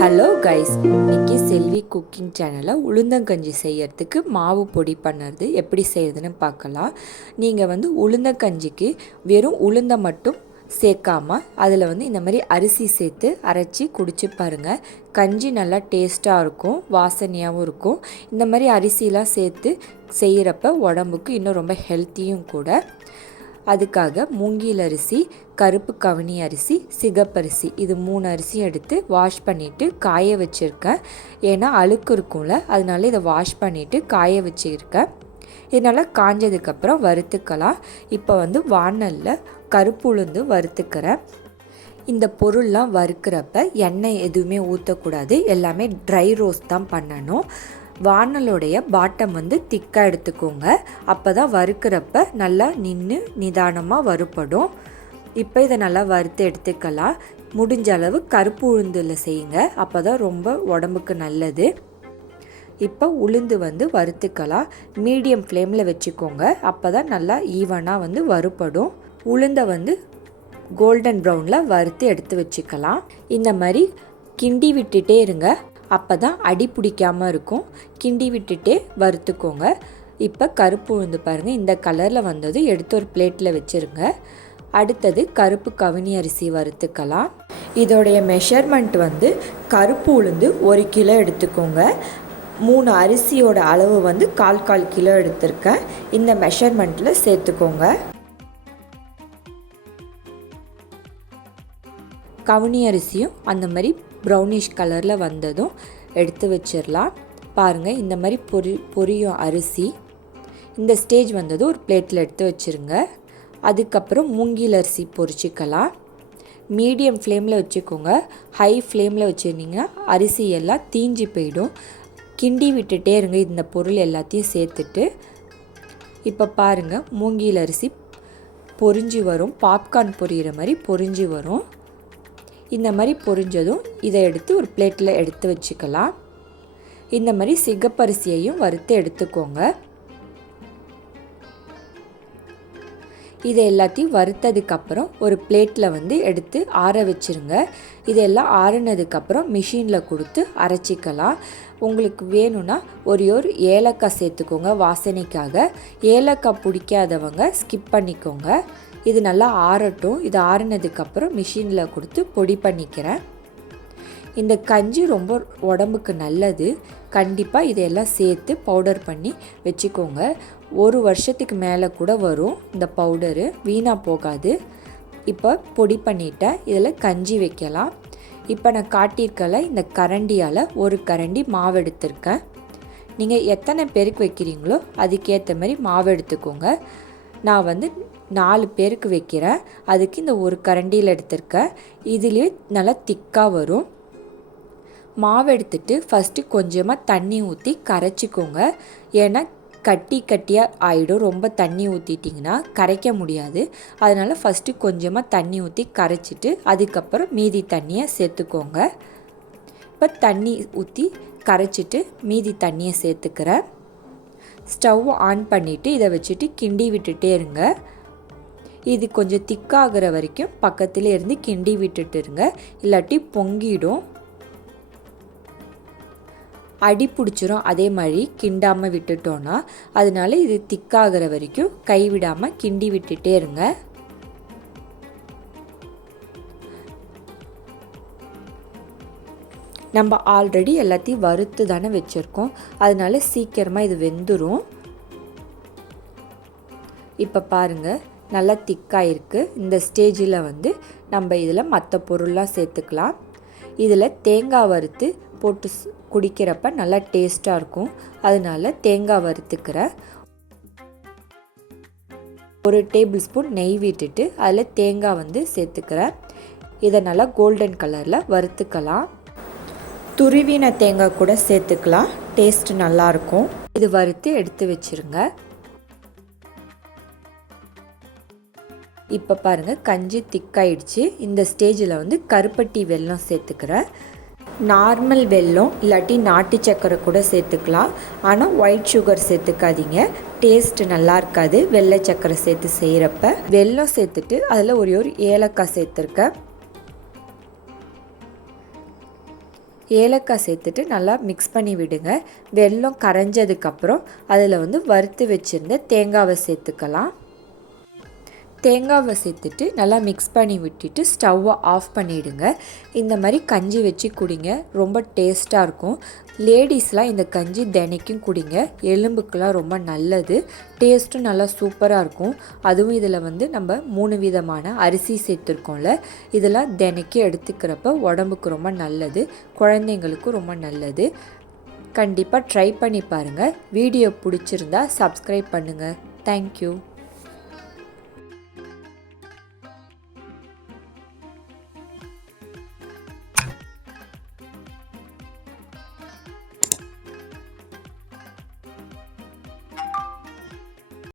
Hello guys இன்னைக்கு செல்வி cooking சேனலில் உளுந்தங்கஞ்சி செய்யறதுக்கு மாவு பொடி பண்ணுறது எப்படி செய்யறதுன்னு பார்க்கலாம். நீங்கள் வந்து உளுந்தங்கஞ்சிக்கு வெறும் உளுந்தை மட்டும் சேர்க்காம அதில் வந்து இந்த மாதிரி அரிசி சேர்த்து அரைச்சி குடிச்சு பாருங்கள் கஞ்சி நல்லா டேஸ்ட்டாக இருக்கும் வாசனையாகவும் இருக்கும். இந்த மாதிரி அரிசிலாம் சேர்த்து செய்கிறப்ப உடம்புக்கு இன்னும் ரொம்ப ஹெல்த்தியும் கூட. அதுக்காக மூங்கில் அரிசி கருப்பு கவனி அரிசி சிகப்பரிசி இது மூணு அரிசி எடுத்து வாஷ் பண்ணிவிட்டு காய வச்சுருக்கேன். ஏன்னா அழுக்கு இருக்கும்ல அதனால இதை வாஷ் பண்ணிவிட்டு காய வச்சுருக்கேன். இதனால் காஞ்சதுக்கப்புறம் வறுத்துக்கலாம். இப்போ வந்து வானலில் கருப்பு உளுந்து வறுத்துக்கிறேன். இந்த பொருள்லாம் வறுக்கிறப்ப எண்ணெய் எதுவுமே ஊற்றக்கூடாது எல்லாமே ட்ரை ரோஸ்ட் தான் பண்ணணும். வானலுடைய பாட்டம் வந்து திக்காக எடுத்துக்கோங்க. அப்போ தான் வறுக்கிறப்ப நல்லா நின்று நிதானமாக வறுப்படும் இப்போ இதை நல்லா வறுத்து எடுத்துக்கலாம். முடிஞ்ச அளவு கருப்பு உளுந்தில் செய்யுங்க. அப்போ தான் ரொம்ப உடம்புக்கு நல்லது. இப்போ உளுந்து வந்து வறுத்துக்கலாம். மீடியம் ஃப்ளேமில் வச்சுக்கோங்க. அப்போ தான் நல்லா ஈவனாக வந்து வறுப்படும் உளுந்தை வந்து கோல்டன் ப்ரௌனில் வறுத்து எடுத்து வச்சுக்கலாம். இந்த மாதிரி கிண்டி விட்டுட்டே இருங்க. அப்போ தான் அடி பிடிக்காமல் இருக்கும். கிண்டி விட்டுட்டே வறுத்துக்கோங்க. இப்போ கருப்பு உளுந்து பாருங்கள் இந்த கலரில் வந்தது எடுத்து ஒரு பிளேட்டில் வச்சுருங்க. அடுத்தது கருப்பு கவினி அரிசி வறுத்துக்கலாம். இதோடைய மெஷர்மெண்ட் வந்து கருப்பு உளுந்து ஒரு கிலோ எடுத்துக்கோங்க. மூணு அரிசியோட அளவு வந்து கால் கால் கிலோ எடுத்திருக்கேன். இந்த மெஷர்மெண்ட்டில் சேர்த்துக்கோங்க. கவுனி அரிசியும் அந்த மாதிரி ப்ரௌனிஷ் கலரில் வந்ததும் எடுத்து வச்சிடலாம் பாருங்கள் இந்த மாதிரி பொரி பொரியும் அரிசி. இந்த ஸ்டேஜ் வந்ததும் ஒரு பிளேட்டில் எடுத்து வச்சுருங்க. அதுக்கப்புறம் மூங்கில் அரிசி பொரிச்சிக்கலாம். மீடியம் ஃப்ளேமில் வச்சுக்கோங்க. ஹை ஃப்ளேமில் வச்சுருந்தீங்க அரிசி எல்லாம் தீஞ்சு போயிடும். கிண்டி விட்டுட்டே இருங்க இந்த பொருள் எல்லாத்தையும் சேர்த்துட்டு. இப்போ பாருங்கள் மூங்கில் அரிசி பொரிஞ்சு வரும். பாப்கார்ன் பொரியிற மாதிரி பொரிஞ்சு வரும். இந்த மாதிரி பொரிஞ்சதும் இதை எடுத்து ஒரு பிளேட்டில் எடுத்து வச்சுக்கலாம். இந்த மாதிரி சிகப்பரிசியையும் வறுத்து எடுத்துக்கோங்க. இதை எல்லாத்தையும் வறுத்ததுக்கப்புறம் ஒரு பிளேட்டில் வந்து எடுத்து ஆற வச்சுருங்க. இதெல்லாம் ஆறுனதுக்கப்புறம் மிஷினில் கொடுத்து அரைச்சிக்கலாம். உங்களுக்கு வேணும்னா ஒரே ஒரு ஏலக்காய் சேர்த்துக்கோங்க வாசனைக்காக. ஏலக்காய் பிடிக்காதவங்க ஸ்கிப் பண்ணிக்கோங்க. இது நல்லா ஆறட்டும். இது ஆறினதுக்கப்புறம் மிஷினில் கொடுத்து பொடி பண்ணிக்கிறேன். இந்த கஞ்சி ரொம்ப உடம்புக்கு நல்லது. கண்டிப்பாக இதையெல்லாம் சேர்த்து பவுடர் பண்ணி வச்சுக்கோங்க. ஒரு வருஷத்துக்கு மேலே கூட வரும் இந்த பவுடரு. வீணாக போகாது. இப்போ பொடி பண்ணிட்டேன் இதில் கஞ்சி வைக்கலாம். இப்போ நான் காட்டியிருக்கல இந்த கரண்டியால் ஒரு கரண்டி மாவு எடுத்திருக்கேன். நீங்கள் எத்தனை பேருக்கு வைக்கிறீங்களோ அதுக்கேற்ற மாதிரி மாவு எடுத்துக்கோங்க. நான் வந்து நாலு பேருக்கு வைக்கிறேன் அதுக்கு இந்த ஒரு கரண்டியில் எடுத்திருக்கேன் இதுலேயே நல்லா திக்காக வரும். மாவு எடுத்துட்டு ஃபஸ்ட்டு கொஞ்சமாக தண்ணி ஊற்றி கரைச்சிக்கோங்க. ஏன்னா கட்டி கட்டியாக ஆகிடும் ரொம்ப தண்ணி ஊற்றிட்டிங்கன்னா கரைக்க முடியாது. அதனால் ஃபஸ்ட்டு கொஞ்சமாக தண்ணி ஊற்றி கரைச்சிட்டு அதுக்கப்புறம் மீதி தண்ணியை சேர்த்துக்கோங்க. இப்போ தண்ணி ஊற்றி கரைச்சிட்டு மீதி தண்ணியை சேர்த்துக்கிறேன். ஸ்டவ் ஆன் பண்ணிவிட்டு இதை வச்சுட்டு கிண்டி விட்டுட்டே இருங்க. இது கொஞ்சம் திக்காகிற வரைக்கும் பக்கத்தில் இருந்து கிண்டி விட்டுட்டு இருங்க. இல்லாட்டி பொங்கிடும். அடி பிடிச்சிரும். அதே மாதிரி கிண்டாமல் விட்டுட்டோன்னா அதனால இது திக்காகிற வரைக்கும் கைவிடாமல் கிண்டி விட்டுட்டே இருங்க. நம்ம ஆல்ரெடி எல்லாத்தையும் வறுத்து தானே வச்சுருக்கோம். அதனால சீக்கிரமாக இது வெந்துடும் இப்போ பாருங்கள் நல்லா திக்காக இருக்குது இந்த ஸ்டேஜில் வந்து நம்ம இதில் மற்ற பொருள்லாம் சேர்த்துக்கலாம். இதில் தேங்காய் வறுத்து போட்டு குடிக்கிறப்ப நல்லா டேஸ்ட்டாக இருக்கும். அதனால தேங்காய் வறுத்துக்கிறேன் ஒரு டேபிள் ஸ்பூன் நெய் விட்டுட்டு அதில் தேங்காய் வந்து சேர்த்துக்கிறேன் இதை நல்லா கோல்டன் கலரில் வறுத்துக்கலாம். துருவின தேங்காய் கூட சேர்த்துக்கலாம். டேஸ்ட் நல்லாயிருக்கும் இது வறுத்து எடுத்து வச்சுருங்க. இப்போ பாருங்கள் கஞ்சி திக்காயிடுச்சு. இந்த ஸ்டேஜில் வந்து கருப்பட்டி வெல்லம் சேர்த்துக்கிறேன் நார்மல் வெல்லம் இல்லாட்டி நாட்டு சக்கரை கூட சேர்த்துக்கலாம். ஆனால் ஒயிட் சுகர் சேர்த்துக்காதீங்க. டேஸ்ட் நல்லா இருக்காது. வெள்ளை சக்கரை சேர்த்து செய்கிறப்ப வெல்லம் சேர்த்துட்டு அதில் ஒரே ஒரு ஏலக்காய் சேர்த்துருக்கேன். ஏலக்காய் சேர்த்துட்டு நல்லா மிக்ஸ் பண்ணி விடுங்க. வெல்லம் கரைஞ்சதுக்கப்புறம் அதில் வந்து வறுத்து வச்சுருந்த தேங்காவை சேர்த்துக்கலாம். தேங்காவை சேர்த்துட்டு நல்லா மிக்ஸ் பண்ணி விட்டுட்டு ஸ்டவ்வை ஆஃப் பண்ணிவிடுங்க இந்த மாதிரி கஞ்சி வச்சு குடிங்க. ரொம்ப டேஸ்ட்டாக இருக்கும். லேடிஸ்லாம் இந்த கஞ்சி தினைக்கும் குடிங்க. எலும்புக்கெலாம் ரொம்ப நல்லது. டேஸ்ட்டும் நல்லா சூப்பராக இருக்கும். அதுவும் இதில் வந்து நம்ம மூணு விதமான அரிசி சேர்த்துருக்கோம்ல இதெல்லாம் தினைக்கும் எடுத்துக்கிறப்ப உடம்புக்கு ரொம்ப நல்லது. குழந்தைங்களுக்கும் ரொம்ப நல்லது. கண்டிப்பாக ட்ரை பண்ணி பாருங்கள் வீடியோ பிடிச்சிருந்தா சப்ஸ்கிரைப் பண்ணுங்கள் தேங்க்யூ